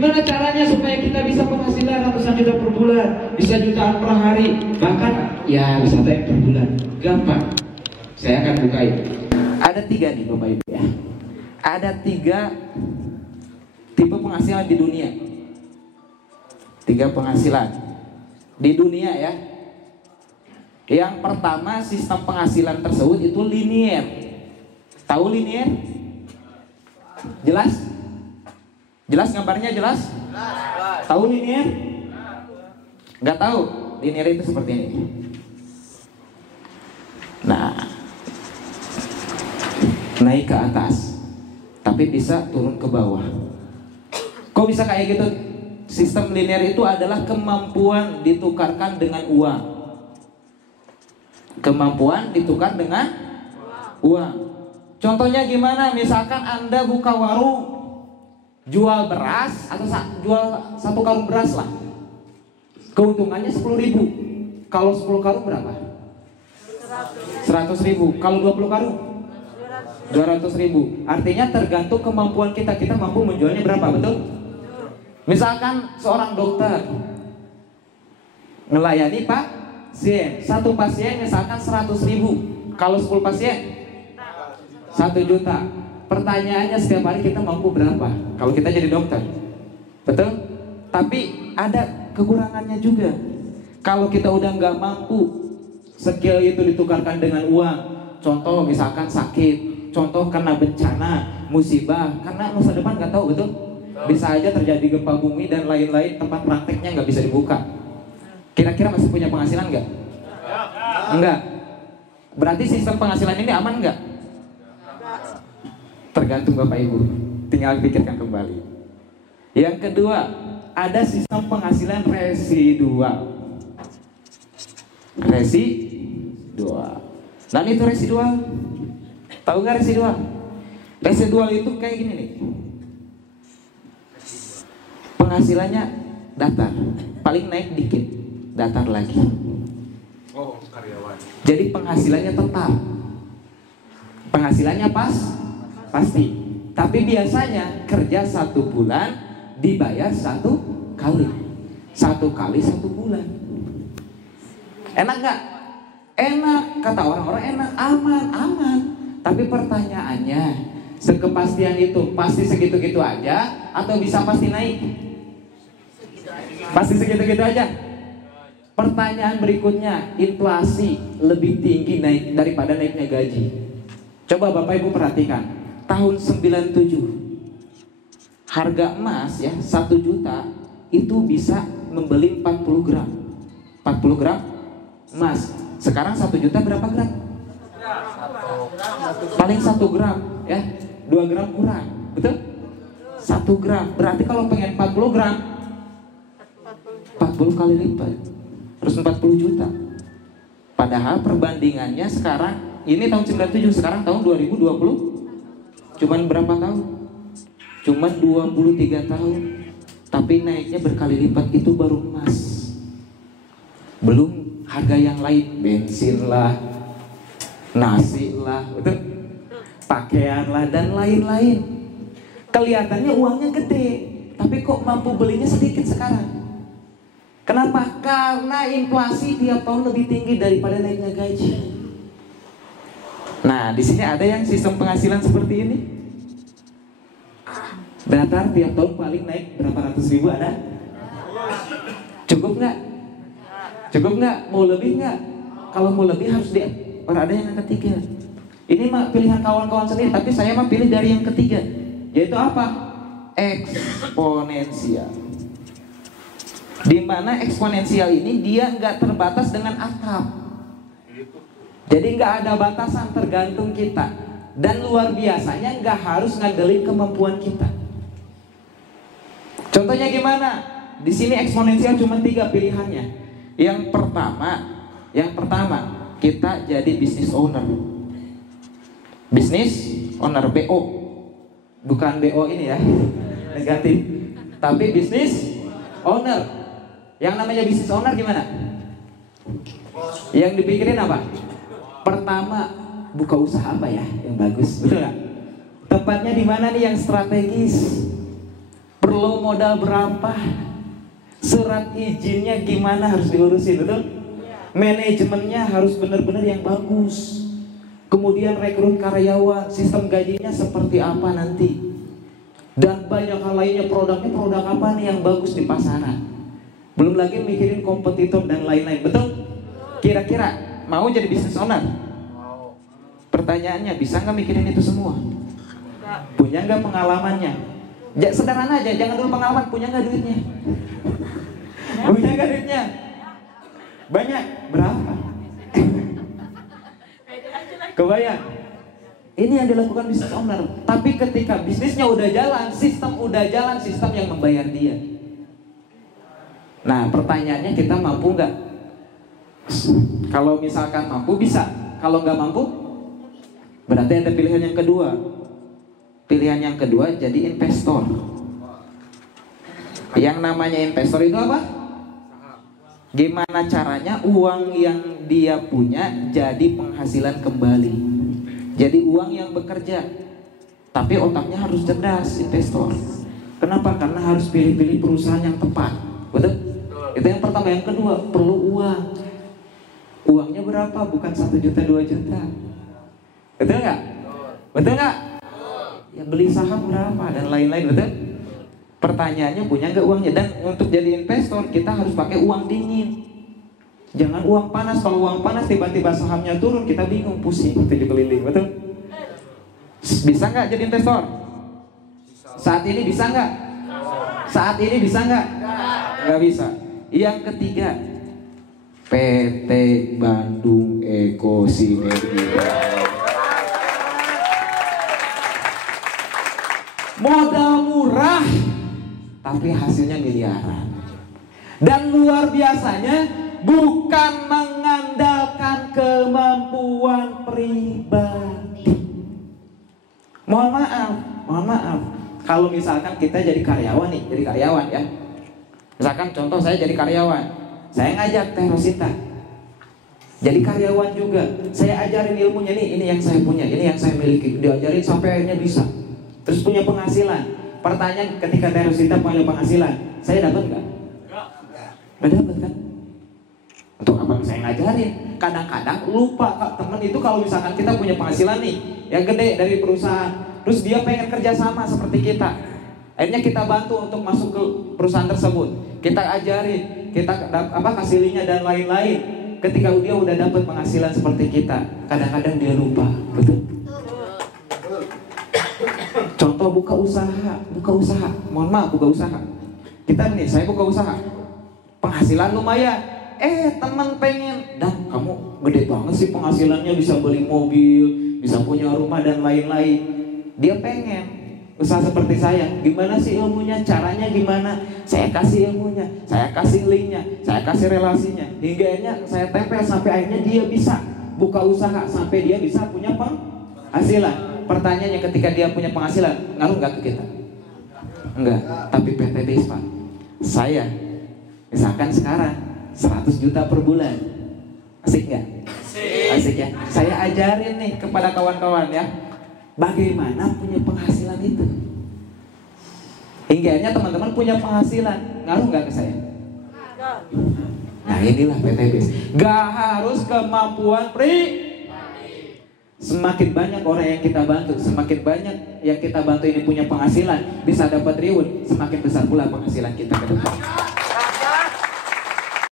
Gimana caranya supaya kita bisa penghasilan ratusan juta per bulan, bisa jutaan per hari, bahkan ya bisa per bulan? Gampang. Saya akan bukain. Ada 3 nih Bapak Ibu ya. Ada 3 tipe penghasilan di dunia. 3 penghasilan di dunia ya. Yang pertama, sistem penghasilan tersebut itu linier. Tahu linier? Jelas? Jelas gambarnya jelas? Tahu linier? Nggak tahu? Linier itu seperti ini. Nah, naik ke atas, tapi bisa turun ke bawah. Kok bisa kayak gitu? Sistem linier itu adalah kemampuan ditukarkan dengan uang. Kemampuan ditukar dengan uang. Contohnya gimana? Misalkan Anda buka warung, jual beras atau jual 1 karung beras lah, keuntungannya 10.000. Kalau 10 karung berapa? 100.000. Kalau 20 karung 200.000. Artinya tergantung kemampuan kita. Kita mampu menjualnya berapa, betul? Misalkan seorang dokter melayani pasien, 1 pasien misalkan 100.000. Kalau 10 pasien 1 juta. Pertanyaannya setiap hari kita mampu berapa kalau kita jadi dokter? Betul? Tapi ada kekurangannya juga. Kalau kita udah nggak mampu, skill itu ditukarkan dengan uang. Contoh misalkan sakit, contoh kena bencana, musibah, karena masa depan nggak tahu, betul? Bisa aja terjadi gempa bumi dan lain-lain, tempat prakteknya nggak bisa dibuka. Kira-kira masih punya penghasilan nggak? Enggak. Berarti sistem penghasilan ini aman nggak? Tergantung Bapak Ibu, tinggal pikirkan kembali. Yang kedua, ada sistem penghasilan residual. Residual. Dan itu residual. Tahu nggak residual? Residual itu kayak gini nih. Penghasilannya datar, paling naik dikit, datar lagi. Oh, karyawan. Jadi penghasilannya tetap. Penghasilannya pasti. Tapi biasanya kerja 1 bulan dibayar 1 kali. 1 kali 1 bulan. Enak nggak? Enak, kata orang-orang enak, aman. Tapi pertanyaannya, sekepastian itu pasti segitu-gitu aja atau bisa pasti naik? Pasti segitu-gitu aja. Pertanyaan berikutnya, inflasi lebih tinggi naik daripada naiknya gaji. Coba Bapak Ibu perhatikan, tahun 97 harga emas ya 1 juta itu bisa membeli 40 gram 40 gram emas. Sekarang 1 juta berapa gram? Paling 1 gram ya, 2 gram kurang, betul? 1 gram, berarti kalau pengen 40 gram 40 kali lipat, terus 40 juta. Padahal perbandingannya sekarang, ini tahun 97, sekarang tahun 2020 cuman berapa tahun? Cuman 23 tahun. Tapi naiknya berkali lipat, itu baru emas. Belum harga yang lain, bensin lah, nasi lah, betul? Pakaian lah, dan lain-lain. Kelihatannya uangnya gede, tapi kok mampu belinya sedikit sekarang. Kenapa? Karena inflasi tiap tahun lebih tinggi daripada naiknya gaji. Nah, di sini ada yang sistem penghasilan seperti ini. Datar tiap tahun paling naik berapa ratus ribu ada? Cukup nggak? Cukup nggak? Mau lebih nggak? Kalau mau lebih harus ada yang ketiga. Ini mah pilihan kawan-kawan sendiri, tapi saya mah pilih dari yang ketiga, yaitu apa? Eksponensial. Di mana eksponensial ini dia nggak terbatas dengan atap. Jadi nggak ada batasan, tergantung kita. Dan luar biasanya nggak harus ngandelin kemampuan kita. Contohnya gimana? Di sini eksponensial cuma 3 pilihannya. Yang pertama kita jadi business owner. Business owner, BO, bukan BO ini ya, negatif. Tapi business owner. Yang namanya business owner gimana? Yang dipikirin apa? Pertama, buka usaha apa ya yang bagus, betul nggak? Tempatnya di mana nih yang strategis? Perlu modal berapa? Surat izinnya gimana harus diurusin, betul? Manajemennya harus benar-benar yang bagus. Kemudian rekrut karyawan, sistem gajinya seperti apa nanti. Dan banyak hal lainnya, produknya produk apa nih yang bagus di pasaran. Belum lagi mikirin kompetitor dan lain-lain, betul? Kira-kira mau jadi bisnis owner? Pertanyaannya, bisa nggak mikirin itu semua? Punya nggak pengalamannya? Sederhana aja, jangan dulu pengalaman, punya nggak duitnya? Punya nggak duitnya? Banyak, berapa? Kebayang? Ini yang dilakukan bisnis owner. Tapi ketika bisnisnya udah jalan, sistem yang membayar dia. Nah, pertanyaannya, kita mampu nggak? Kalau misalkan mampu bisa, kalau nggak mampu, berarti ada pilihan yang kedua. Pilihan yang kedua jadi investor. Yang namanya investor itu apa? Gimana caranya uang yang dia punya jadi penghasilan kembali, jadi uang yang bekerja. Tapi otaknya harus cerdas, investor. Kenapa? Karena harus pilih-pilih perusahaan yang tepat, betul? Itu yang pertama. Yang kedua, perlu uang. Uangnya berapa? Bukan 1 juta 2 juta. Betul nggak? Betul nggak? Ya beli saham berapa dan lain-lain, betul? Pertanyaannya, punya nggak uangnya? Dan untuk jadi investor kita harus pakai uang dingin. Jangan uang panas. Kalau uang panas tiba-tiba sahamnya turun, kita bingung, pusing 7 keliling, betul? Bisa nggak jadi investor? Saat ini bisa nggak? Saat ini bisa nggak? Nggak bisa. Yang ketiga, PT Bandung Eko Sinergi. Modal murah, tapi hasilnya miliaran. Dan luar biasanya, bukan mengandalkan kemampuan pribadi. Mohon maaf. Kalau misalkan kita jadi karyawan nih, ya. Misalkan contoh saya jadi karyawan, saya ngajak Teh Rosita jadi karyawan juga. Saya ajarin ilmunya nih, ini yang saya punya, ini yang saya miliki. Diajarin sampai akhirnya bisa. Terus punya penghasilan. Pertanyaan, ketika Teh Rosita punya penghasilan, saya dapat nggak? Nggak dapat kan? Untuk apa saya ngajarin? Kadang-kadang lupa, Kak, teman itu kalau misalkan kita punya penghasilan nih yang gede dari perusahaan, terus dia pengen kerja sama seperti kita. Akhirnya kita bantu untuk masuk ke perusahaan tersebut. Kita ajarin, kita kasih linknya dan lain-lain. Ketika dia udah dapat penghasilan seperti kita, kadang-kadang dia lupa, betul? Contoh buka usaha. Mohon maaf, buka usaha. Kita nih, saya buka usaha, penghasilan lumayan. Teman pengen, dan kamu gede banget sih penghasilannya, bisa beli mobil, bisa punya rumah dan lain-lain. Dia pengen usaha seperti saya. Gimana sih ilmunya? Caranya gimana? Saya kasih ilmunya, saya kasih linknya, saya kasih relasinya. Hingga akhirnya saya tempel sampai akhirnya dia bisa buka usaha, sampai dia bisa punya penghasilan. Pertanyaannya, ketika dia punya penghasilan, ngaruh nggak ke kita? Enggak. Tapi PT BISPA, saya misalkan sekarang 100 juta per bulan, asik nggak? Asik ya. Saya ajarin nih kepada kawan-kawan ya, bagaimana punya penghasilan itu. Hingga akhirnya teman-teman punya penghasilan, ngaruh nggak ke saya? Nah, inilah PT BIS. Gak harus kemampuan pribadi. Semakin banyak orang yang kita bantu, semakin banyak yang kita bantu ini punya penghasilan, bisa dapat reward, semakin besar pula penghasilan kita ke depan.